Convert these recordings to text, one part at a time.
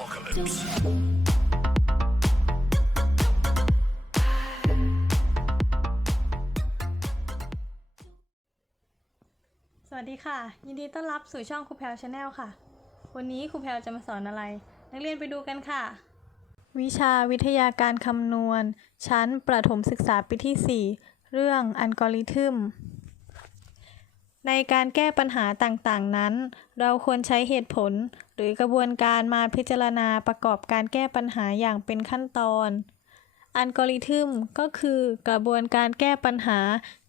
apocalypse. สวัสดีค่ะ ยินดีต้อนรับสู่ช่องครูแพลชาแนลค่ะ วันนี้ครูแพลจะมาสอนอะไร นักเรียนไปดูกันค่ะ วิชาวิทยาการคำนวณ ชั้นประถมศึกษาปีที่ 4 เรื่องอัลกอริทึม ในการแก้ปัญหาต่างๆนั้น เราควรใช้เหตุผล หรือกระบวนการมาพิจารณาประกอบการแก้ปัญหาอย่างเป็นขั้นตอน อัลกอริทึมก็คือกระบวนการแก้ปัญหา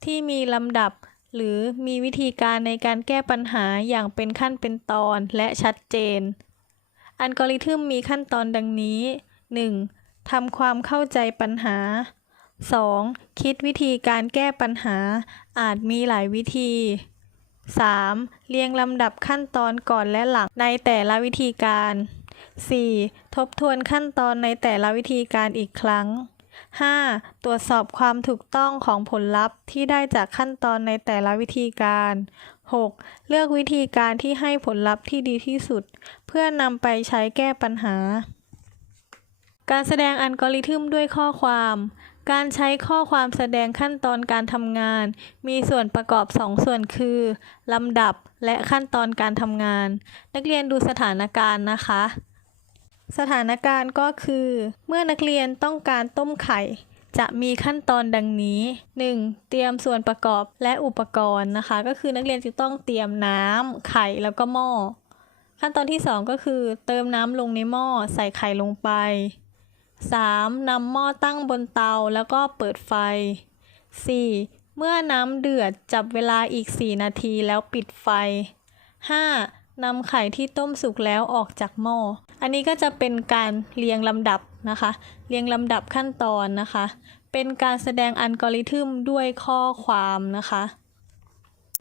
ที่มีลำดับ หรือมีวิธีการในการแก้ปัญหาอย่างเป็นขั้นเป็นตอนและชัดเจน อัลกอริทึมมีขั้นตอนดังนี้ 1. ทำความเข้าใจปัญหา 2. คิดวิธีการแก้ปัญหาอาจมีหลายวิธี 3. เรียงลำดับขั้นตอนก่อนและหลังในแต่ละวิธีการ 4. ทบทวนขั้นตอนในแต่ละวิธีการอีกครั้ง 5. ตรวจสอบความถูกต้องของผลลัพธ์ที่ได้จากขั้นตอนในแต่ละวิธีการ 6. เลือกวิธีการที่ให้ผลลัพธ์ที่ดีที่สุด เพื่อนำไปใช้แก้ปัญหา การแสดงอัลกอริทึมด้วยข้อความ การใช้ข้อความแสดงขั้นตอนการทำงาน มีส่วนประกอบ2ส่วนคือ ลำดับและขั้นตอนการทำงาน นักเรียนดูสถานการณ์นะคะ สถานการณ์ก็คือ เมื่อนักเรียนต้องการต้มไข่ จะมีขั้นตอนดังนี้ 1. เตรียมส่วนประกอบและอุปกรณ์นะคะ ก็คือนักเรียนจะต้องเตรียมน้ำไข่แล้วก็หม้อ ขั้นตอนที่ 2 ก็คือ เติมน้ำลงในหม้อใส่ไข่ลงไป 3. นำหม้อตั้งบนเตาแล้วก็เปิดไฟ 4. เมื่อน้ำเดือดจับเวลาอีก 4 นาทีแล้วปิดไฟ 5. นำไข่ที่ต้มสุกแล้วออกจากหม้อ อันนี้ก็จะเป็นการเรียงลำดับนะคะ เรียงลำดับขั้นตอนนะคะ เป็นการแสดงอัลกอริทึมด้วยข้อความนะคะ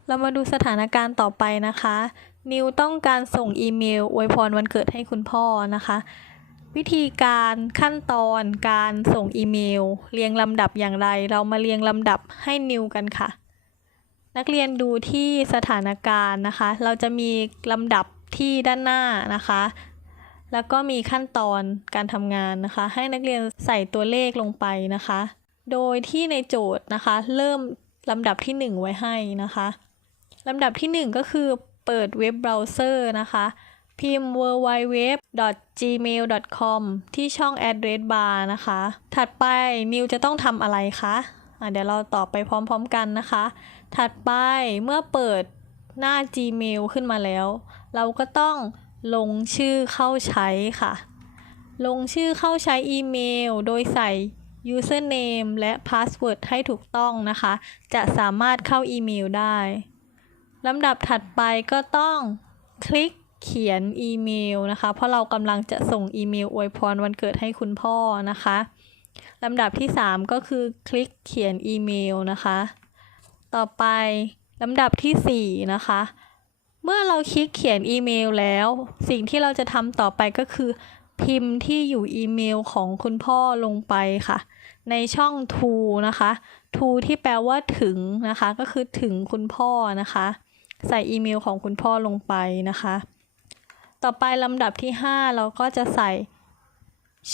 เรามาดูสถานการณ์ต่อไปนะคะ นิวต้องการส่งอีเมลอวยพรวันเกิดให้คุณพ่อนะคะ วิธีการขั้นตอนการส่งอีเมล เรียงลำดับอย่างไร เรามาเรียงลำดับให้นิวกันค่ะ นักเรียนดูที่สถานการณ์นะคะ เราจะมีลำดับที่ด้านหน้านะคะ แล้วก็มีขั้นตอนการทำงานนะคะ ให้นักเรียนใส่ตัวเลขลงไปนะคะ โดยที่ในโจทย์นะคะ เริ่มลำดับที่ 1 ไว้ให้นะคะลำดับที่ 1 ก็คือเปิดเว็บเบราว์เซอร์นะคะ พิมพ์ www.gmail.com ที่ช่อง address bar นะคะ ถัดไปนิวจะต้องทำอะไรคะะเดี๋ยวเราตอบไปพร้อมๆกันนะคะ ถัดไปเมื่อเปิดหน้า Gmail ขึ้นมาแล้ว เราก็ต้องลงชื่อเข้าใช้ค่ะ ลงชื่อเข้าใช้อีเมล โดยใส่ username และ password ให้ถูกต้องนะคะ จะสามารถเข้าอีเมลได้ลำดับถัดไปก็ต้องคลิก เขียนอีเมลนะคะ เพราะเรากำลังจะส่งอีเมลอวยพรวันเกิดให้คุณพ่อนะคะลำดับที่ 3 ก็คือคลิกเขียนอีเมลนะคะ ต่อไปลำดับทีสี่ 4 นะคะ เมื่อเราคลิกเขียนอีเมลแล้ว สิ่งที่เราจะทำต่อไปก็คือ พิมพ์ที่อยู่อีเมลของคุณพ่อลงไปค่ะ ในช่อง to นะคะ to ที่แปลว่าถึงนะคะ ก็คือถึงคุณพ่อนะคะ ใส่อีเมลของคุณพ่อลงไปนะคะ ต่อไปลำดับที่ 5 เราก็จะใส่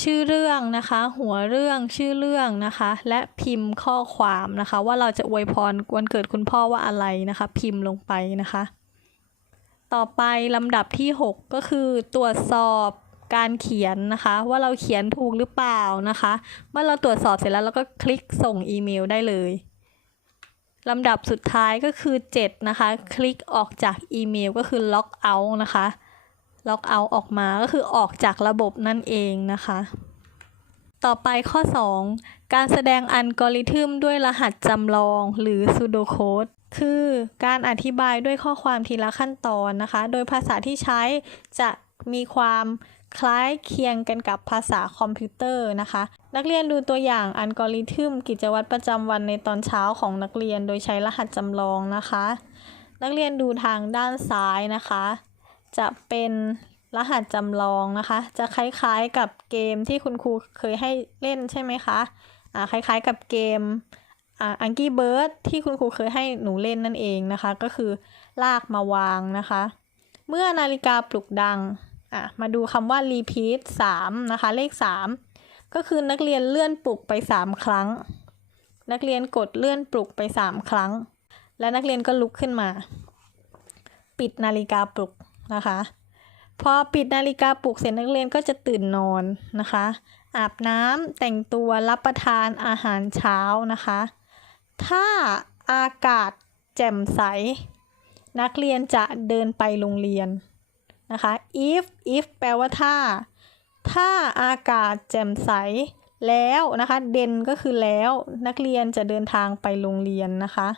ชื่อเรื่องนะคะ หัวเรื่องชื่อเรื่องนะคะ และพิมพ์ข้อความนะคะ ว่าเราจะอวยพรวันเกิดคุณพ่อว่าอะไรนะคะ พิมพ์ลงไปนะคะ ต่อไปลำดับที่ 6 ก็คือตรวจสอบการเขียนนะคะ ว่าเราเขียนถูกหรือเปล่านะคะ เมื่อเราตรวจสอบเสร็จแล้วเราก็คลิกส่งอีเมลได้เลยลำดับสุดท้ายก็คือ 7 นะคะ คลิกออกจากอีเมลก็คือล็อกเอาท์นะคะ ล็อกเอาท์ออกมาก็คือออกจากระบบนั่นเองนะคะ ต่อไปข้อ 2 การแสดงอัลกอริทึมด้วยรหัสจำลองหรือ pseudocode คือการอธิบายด้วยข้อความทีละขั้นตอนนะคะ โดยภาษาที่ใช้จะมีความคล้ายเคียงกันกับภาษาคอมพิวเตอร์นะคะ นักเรียนดูตัวอย่างอัลกอริทึมกิจวัตรประจำวันในตอนเช้าของนักเรียนโดยใช้รหัสจำลองนะคะ นักเรียนดูทางด้านซ้ายนะคะ จะเป็นรหัสจำลองนะคะ จะคล้ายๆกับเกมที่คุณครูเคยให้เล่นใช่ไหมคะอ่าคล้ายๆกับเกมอ่าอังกี้เบิร์ดที่คุณครูเคยให้หนูเล่นนั่นเองนะคะ ก็คือลากมาวางนะคะ เมื่อนาฬิกาปลุกดังอะมาดูคำว่า repeat 3 นะคะ เลข 3 ก็คือนักเรียนเลื่อนปลุกไป 3 ครั้ง นักเรียนกดเลื่อนปลุกไป 3 ครั้ง และนักเรียนก็ลุกขึ้นมา ปิดนาฬิกาปลุก นะคะ พอปิดนาฬิกาปลุกเสร็จนักเรียนก็จะตื่นนอนนะคะ อาบน้ำแต่งตัวรับประทานอาหารเช้านะคะ ถ้าอากาศแจ่มใส นักเรียนจะเดินไปโรงเรียนนะคะ if if แปลว่าถ้า ถ้าอากาศแจ่มใสแล้วนะคะเด่นก็คือแล้วนักเรียนจะเดินทางไปโรงเรียนนะคะ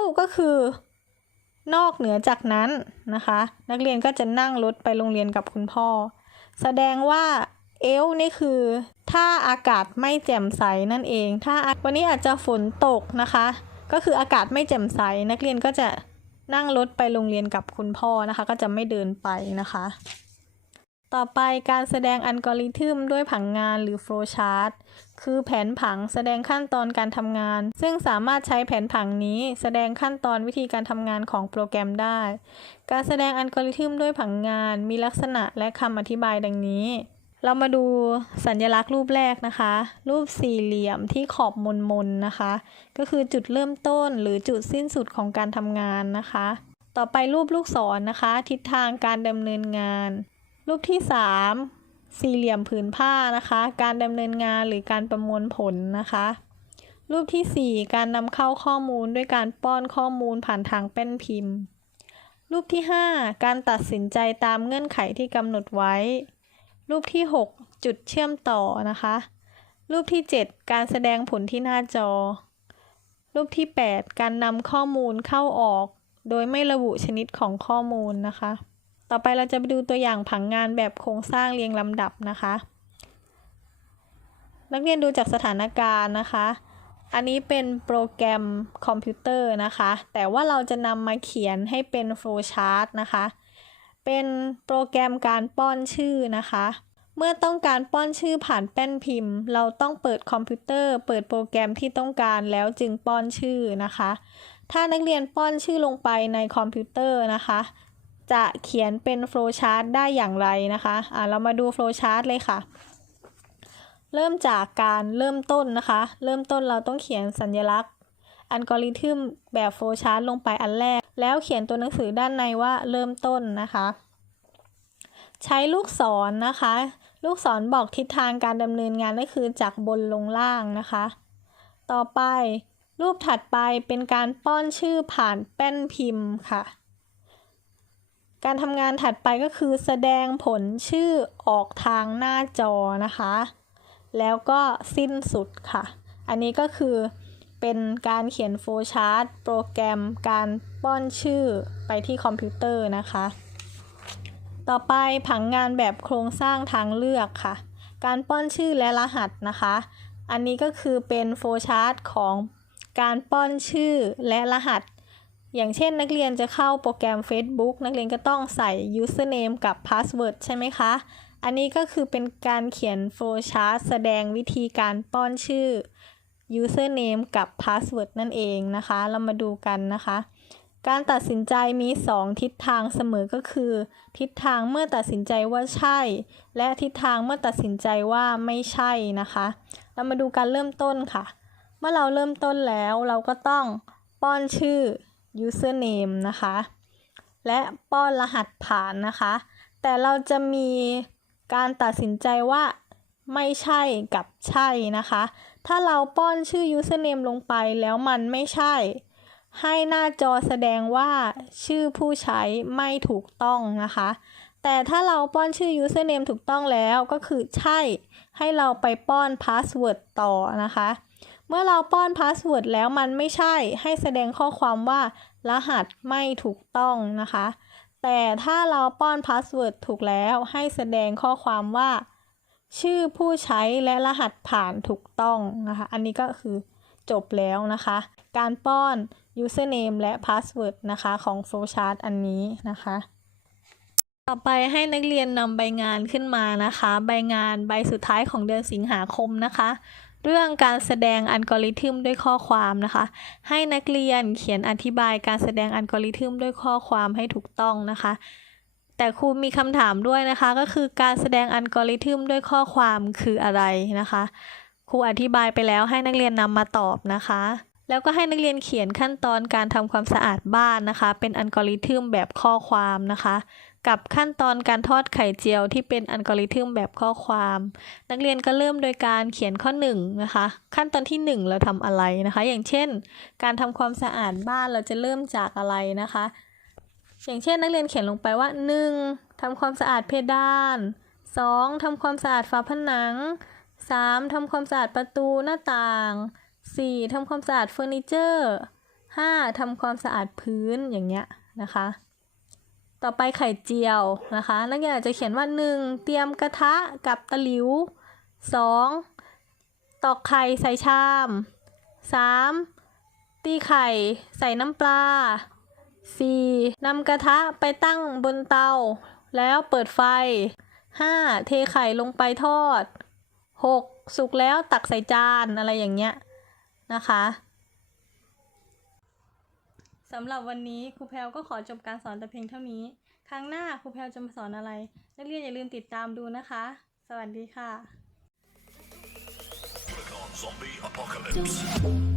l ก็คือ นอกเหนือจากนั้นนะคะ นักเรียนก็จะนั่งรถไปโรงเรียนกับคุณพ่อ แสดงว่าเอลนี่คือถ้าอากาศไม่แจ่มใสนั่นเอง ถ้าวันนี้อาจจะฝนตกนะคะ ก็คืออากาศไม่แจ่มใส นักเรียนก็จะนั่งรถไปโรงเรียนกับคุณพ่อนะคะ ก็จะไม่เดินไปนะคะ ต่อไปการแสดงอัลกอริทึมด้วยผังงานหรือ flow chart คือแผนผังแสดงขั้นตอนการทำงาน ซึ่งสามารถใช้แผนผังนี้แสดงขั้นตอนวิธีการทำงานของโปรแกรมได้ การแสดงอัลกอริทึมด้วยผังงานมีลักษณะและคำอธิบายดังนี้ เรามาดูสัญลักษณ์รูปแรกนะคะ รูปสี่เหลี่ยมที่ขอบมนมนๆนะคะ ก็คือจุดเริ่มต้นหรือจุดสิ้นสุดของการทำงานนะคะ ต่อไปรูปลูกศรนนะคะ ทิศทางการดำเนินงาน รูปที่ 3 สี่เหลี่ยมผืนผ้านะคะ การดำเนินงานหรือการประมวลผลนะคะ รูปทีสี่ 4 การนำเข้าข้อมูลด้วยการป้อนข้อมูลผ่านทางแป้นพิมพ์ รูปที่ 5 การตัดสินใจตามเงื่อนไขที่กำหนดไว้ รูปที่ 6 จุดเชื่อมต่อนะคะ รูปที่ 7 การแสดงผลที่หน้าจอ รูปที่ 8 การนำข้อมูลเข้าออก โดยไม่ระบุชนิดของข้อมูลนะคะ ต่อไปเราจะไปดูตัวอย่างผังงานแบบโครงสร้างเรียงลำดับนะคะ นักเรียนดูจากสถานการณ์นะคะ อันนี้เป็นโปรแกรมคอมพิวเตอร์นะคะ แต่ว่าเราจะนำมาเขียนให้เป็นโฟล์ชาร์ตนะคะ เป็นโปรแกรมการป้อนชื่อนะคะ เมื่อต้องการป้อนชื่อผ่านแป้นพิมพ์ เราต้องเปิดคอมพิวเตอร์ เปิดโปรแกรมที่ต้องการแล้วจึงป้อนชื่อนะคะ ถ้านักเรียนป้อนชื่อลงไปในคอมพิวเตอร์นะคะ จะเขียนเป็นโฟล์ชาร์ตได้อย่างไรนะคะอะเรามาดูโฟล์ชาร์ตเลยค่ะ เริ่มจากการเริ่มต้นนะคะ เริ่มต้นเราต้องเขียนสัญลักษณ์อัลกอริทึมแบบโฟล์ชาร์ตลงไปอันแรก แล้วเขียนตัวหนังสือด้านในว่าเริ่มต้นนะคะ ใช้ลูกศรนนะคะ ลูกศรบอกทิศทางการดำเนินงานก็คือจากบนลงล่างนะคะ ต่อไปรูปถัดไปเป็นการป้อนชื่อผ่านแป้นพิมพ์ค่ะ การทำงานถัดไปก็คือแสดงผลชื่อออกทางหน้าจอนะคะ แล้วก็สิ้นสุดค่ะ อันนี้ก็คือเป็นการเขียนโฟล์ชาร์ตโปรแกรมการป้อนชื่อไปที่คอมพิวเตอร์นะคะ ต่อไปผังงานแบบโครงสร้างทางเลือกค่ะ การป้อนชื่อและรหัสนะคะ อันนี้ก็คือเป็นโฟล์ชาร์ตของการป้อนชื่อและรหัส อย่างเช่นนักเรียนจะเข้าโปรแกรม Facebook นักเรียนก็ต้องใส่ username กับ password ใช่ไหมคะ อันนี้ก็คือเป็นการเขียน flow chart แสดงวิธีการป้อนชื่อ username กับ password นั่นเองนะคะ เรามาดูกันนะคะ การตัดสินใจมี 2 ทิศทางเสมอก็คือ ทิศทางเมื่อตัดสินใจว่าใช่ และทิศทางเมื่อตัดสินใจว่าไม่ใช่นะคะ เรามาดูการเริ่มต้นค่ะ เมื่อเราเริ่มต้นแล้วเราก็ต้องป้อนชื่อ username นะคะ และป้อนรหัสผ่านนะคะ แต่เราจะมีการตัดสินใจว่าไม่ใช่กับใช่นะคะ ถ้าเราป้อนชื่อ username ลงไปแล้วมันไม่ใช่ ให้หน้าจอแสดงว่าชื่อผู้ใช้ไม่ถูกต้องนะคะ แต่ถ้าเราป้อนชื่อ username ถูกต้องแล้วก็คือใช่ ให้เราไปป้อน password ต่อนะคะ เมื่อเราป้อนพาสเวิร์ดแล้วมันไม่ใช่ให้แสดงข้อความว่า รหัสไม่ถูกต้องนะคะ แต่ถ้าเราป้อนพาสเวิร์ดถูกแล้วให้แสดงข้อความว่า ชื่อผู้ใช้และรหัสผ่านถูกต้องนะคะ อันนี้ก็คือจบแล้วนะคะ การป้อน username และ password นะคะของ flowchart อันนี้นะคะ ต่อไปให้นักเรียนนำใบงานขึ้นมานะคะ ใบงานใบสุดท้ายของเดือนสิงหาคมนะคะ เรื่องการแสดงอัลกอริทึมด้วยข้อความนะคะ ให้นักเรียนเขียนอธิบายการแสดงอัลกอริทึมด้วยข้อความให้ถูกต้องนะคะแต่ครูมีคำถามด้วยนะคะก็คือการแสดงอัลกอริทึมด้วยข้อความคืออะไรนะคะครูอธิบายไปแล้วให้นักเรียนนำมาตอบนะคะ แล้วก็ให้นักเรียนเขียนขั้นตอนการทำความสะอาดบ้านนะคะ เป็นอัลกอริทึมแบบข้อความนะคะ กับขั้นตอนการทอดไข่เจียวที่เป็นอัลกอริทึมแบบข้อความ นักเรียนก็เริ่มโดยการเขียนข้อ1นะคะ ขั้นตอนที่ 1 เราทำอะไรนะคะ อย่างเช่น การทำความสะอาดบ้านเราจะเริ่มจากอะไรนะคะ อย่างเช่น นักเรียนเขียนลงไปว่า 1. ทำความสะอาดเพดาน 2. ทำความสะอาดฝาผนัง 3. ทำความสะอาดประตูหน้าต่าง 4. ทำความสะอาดเฟอร์นิเจอร์ 5. ทำความสะอาดพื้นอย่างเงี้ยนะคะ ต่อไปไข่เจียวนะคะ นักเรียนอาจจะเขียนว่า 1. เตรียมกระทะกับตะหลิว 2. ตอกไข่ใส่ชาม 3. ตีไข่ใส่น้ำปลา 4. นำกระทะไปตั้งบนเตา แล้วเปิดไฟ 5. เทไข่ลงไปทอด 6. สุกแล้วตักใส่จานอะไรอย่างเงี้ยนะคะ สำหรับวันนี้ครูแพลวก็ขอจบการสอนแต่เพียงเท่านี้ ครั้งหน้าครูแพลวจะมาสอนอะไร นักเรียนอย่าลืมติดตามดูนะคะ สวัสดีค่ะ Zombie apocalypse.